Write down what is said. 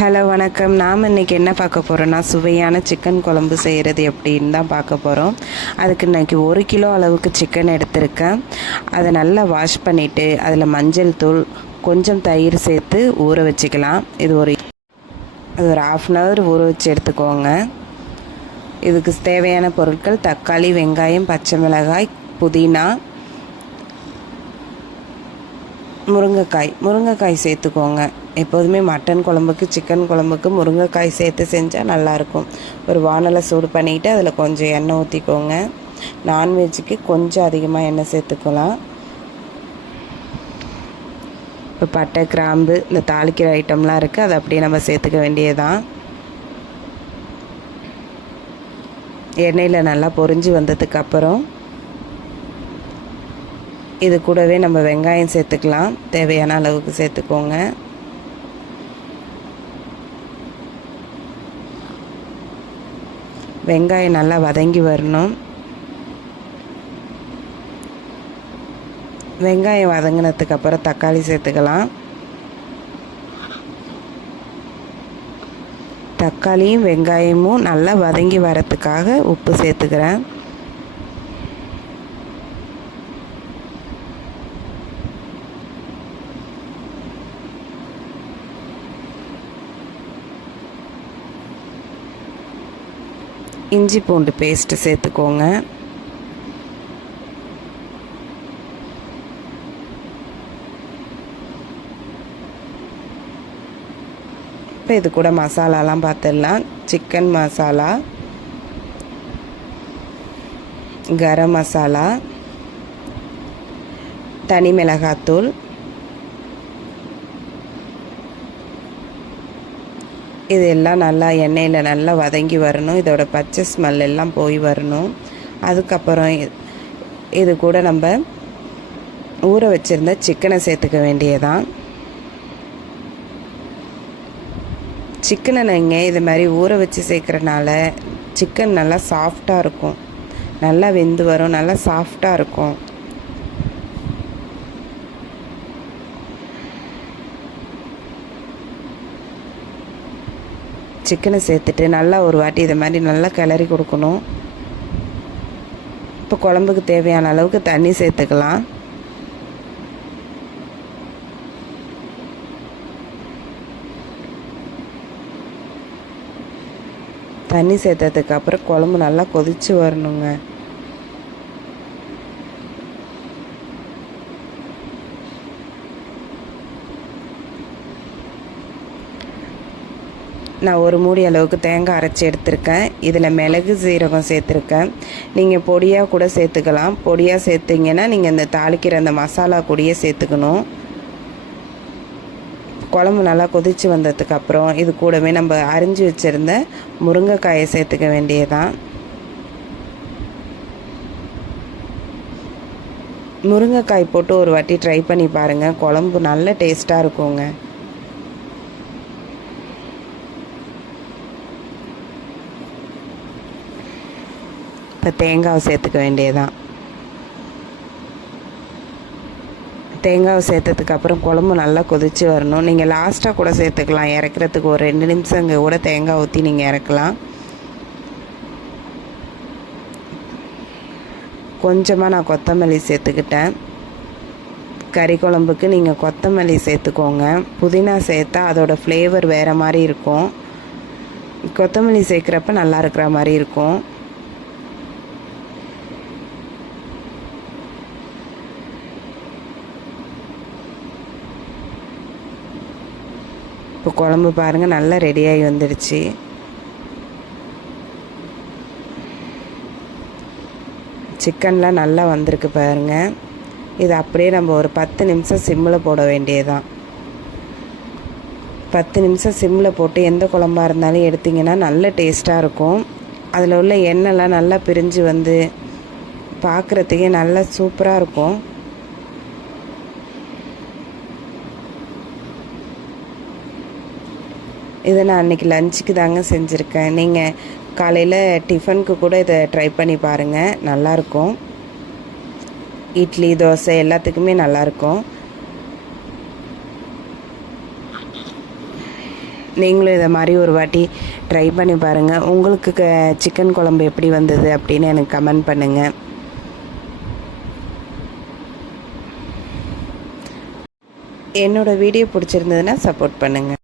Hello வணக்கம். நாம் இன்றைக்கி என்ன பார்க்க போகிறோன்னா சுவையான சிக்கன் குழம்பு செய்கிறது எப்படின்னு தான் பார்க்க போகிறோம் அதுக்கு இன்றைக்கி ஒரு கிலோ அளவுக்கு சிக்கன் எடுத்திருக்கேன். அதை நல்லா வாஷ் பண்ணிவிட்டு அதில் மஞ்சள் தூள் கொஞ்சம் தயிர் சேர்த்து ஊற வச்சுக்கலாம். இது ஒரு அது ஒரு ஆஃப் அன் ஹவர் ஊற வச்சு எடுத்துக்கோங்க. இதுக்கு தேவையான பொருட்கள் தக்காளி வெங்காயம் பச்சை மிளகாய் புதினா முருங்கைக்காய். முருங்கைக்காய் சேர்த்துக்கோங்க. எப்போதுமே மட்டன் குழம்புக்கு சிக்கன் குழம்புக்கு முருங்கைக்காய் சேர்த்து செஞ்சால் நல்லாயிருக்கும். ஒரு வானலை சூடு பண்ணிக்கிட்டு அதில் கொஞ்சம் எண்ணெய் ஊற்றிக்கோங்க நான்வெஜ்ஜுக்கு கொஞ்சம் அதிகமாக எண்ணெய் சேர்த்துக்கலாம். இப்போ பட்டை கிராம்பு இந்த தாளிக்கிற ஐட்டம்லாம் இருக்குது. அதை அப்படியே நம்ம சேர்த்துக்க வேண்டியதான் எண்ணெயில் நல்லா பொரிஞ்சு வந்ததுக்கப்புறம் இது கூடவே நம்ம வெங்காயம் சேர்த்துக்கலாம். தேவையான அளவுக்கு சேர்த்துக்கோங்க. வெங்காயம் நல்லா வதங்கி வரணும். வெங்காயம் வதங்கினதுக்கப்புறம் தக்காளி சேர்த்துக்கலாம். தக்காளியும் வெங்காயமும் நல்லா வதங்கி வரத்துக்காக உப்பு சேர்த்துக்கிறேன். இஞ்சி பூண்டு பேஸ்ட்டு சேர்த்துக்கோங்க. இப்போ இது கூட மசாலாலாம் பார்த்துடலாம் சிக்கன் மசாலா கரம் மசாலா தனி மிளகாத்தூள் இது எல்லாம் நல்லா எண்ணெயில் நல்லா வதங்கி வரணும். இதோட பச்சை ஸ்மெல் எல்லாம் போய் வரணும். அதுக்கப்புறம் இது கூட நம்ம ஊற வச்சுருந்த சிக்கனை சேர்த்துக்க வேண்டியதான் சிக்கனை நீங்கள் இது மாதிரி ஊற வச்சு சேர்க்குறனால சிக்கன் நல்லா சாஃப்டாக இருக்கும். நல்லா வெந்து வரும். நல்லா சாஃப்டாக இருக்கும். சிக்கனை சேர்த்துட்டு நல்லா ஒரு வாட்டி இதை மாதிரி நல்லா கிளறி கொடுக்கணும். இப்போ குழம்புக்கு தேவையான அளவுக்கு தண்ணி சேர்த்துக்கலாம். தண்ணி சேர்த்ததுக்கு அப்புறம் குழம்பு நல்லா கொதித்து வரணுங்க. நான் ஒரு மூடி அளவுக்கு தேங்காய் அரைச்சி எடுத்திருக்கேன். இதில் மிளகு சீரகம் சேர்த்துருக்கேன். நீங்கள் பொடியாக கூட சேர்த்துக்கலாம். பொடியாக சேர்த்திங்கன்னா நீங்கள் இந்த தாளிக்கிற அந்த மசாலா கூடயே சேர்த்துக்கணும். குழம்பு நல்லா கொதித்து வந்ததுக்கப்புறம் இது கூடவே நம்ம அரிஞ்சு வச்சுருந்த முருங்கைக்காயை சேர்த்துக்க வேண்டியதான் முருங்கைக்காய் போட்டு ஒரு வாட்டி ட்ரை பண்ணி பாருங்கள் குழம்பு நல்ல டேஸ்ட்டாக இருக்குங்க. இப்போ தேங்காவை சேர்த்துக்க வேண்டியதான் தேங்காவை சேர்த்ததுக்கு அப்புறம் குழம்பு நல்லா கொதித்து வரணும். நீங்கள் லாஸ்ட்டாக கூட சேர்த்துக்கலாம். இறக்குறதுக்கு ஒரு ரெண்டு நிமிஷம் இங்கே கூட தேங்காய் ஊற்றி நீங்கள் இறக்கலாம். கொஞ்சமாக நான் கொத்தமல்லி சேர்த்துக்கிட்டேன். கறி குழம்புக்கு நீங்கள் கொத்தமல்லி சேர்த்துக்கோங்க. புதினா சேர்த்தா அதோட ஃப்ளேவர் வேறு மாதிரி இருக்கும். கொத்தமல்லி சேர்க்குறப்ப நல்லா இருக்கிற மாதிரி இருக்கும். இப்போ குழம்பு பாருங்கள் நல்லா ரெடியாகி வந்துடுச்சு. சிக்கன்லாம் நல்லா வந்திருக்கு பாருங்கள் இது அப்படியே நம்ம ஒரு பத்து நிமிஷம் சிம்மில் போட வேண்டியதுதான். பத்து நிமிஷம் சிம்மில் போட்டு எந்த குழம்பாக இருந்தாலும் எடுத்திங்கன்னா நல்ல டேஸ்ட்டாக இருக்கும். அதில் உள்ள எண்ணெய்லாம் நல்லா பிரிஞ்சு வந்து பார்க்குறதுக்கே நல்லா சூப்பராக இருக்கும். இதை நான் அன்றைக்கி லஞ்சுக்கு தாங்க செஞ்சுருக்கேன். நீங்கள் காலையில் டிஃபனுக்கு கூட இதை ட்ரை பண்ணி பாருங்கள் நல்லாயிருக்கும் இட்லி தோசை எல்லாத்துக்குமே நல்லாயிருக்கும் நீங்களும் இதை மாதிரி ஒரு வாட்டி ட்ரை பண்ணி பாருங்கள் உங்களுக்கு க சிக்கன் குழம்பு எப்படி வந்தது அப்படின்னு எனக்கு கமெண்ட் பண்ணுங்கள் என்னோடய வீடியோ பிடிச்சிருந்ததுன்னா சப்போர்ட் பண்ணுங்கள்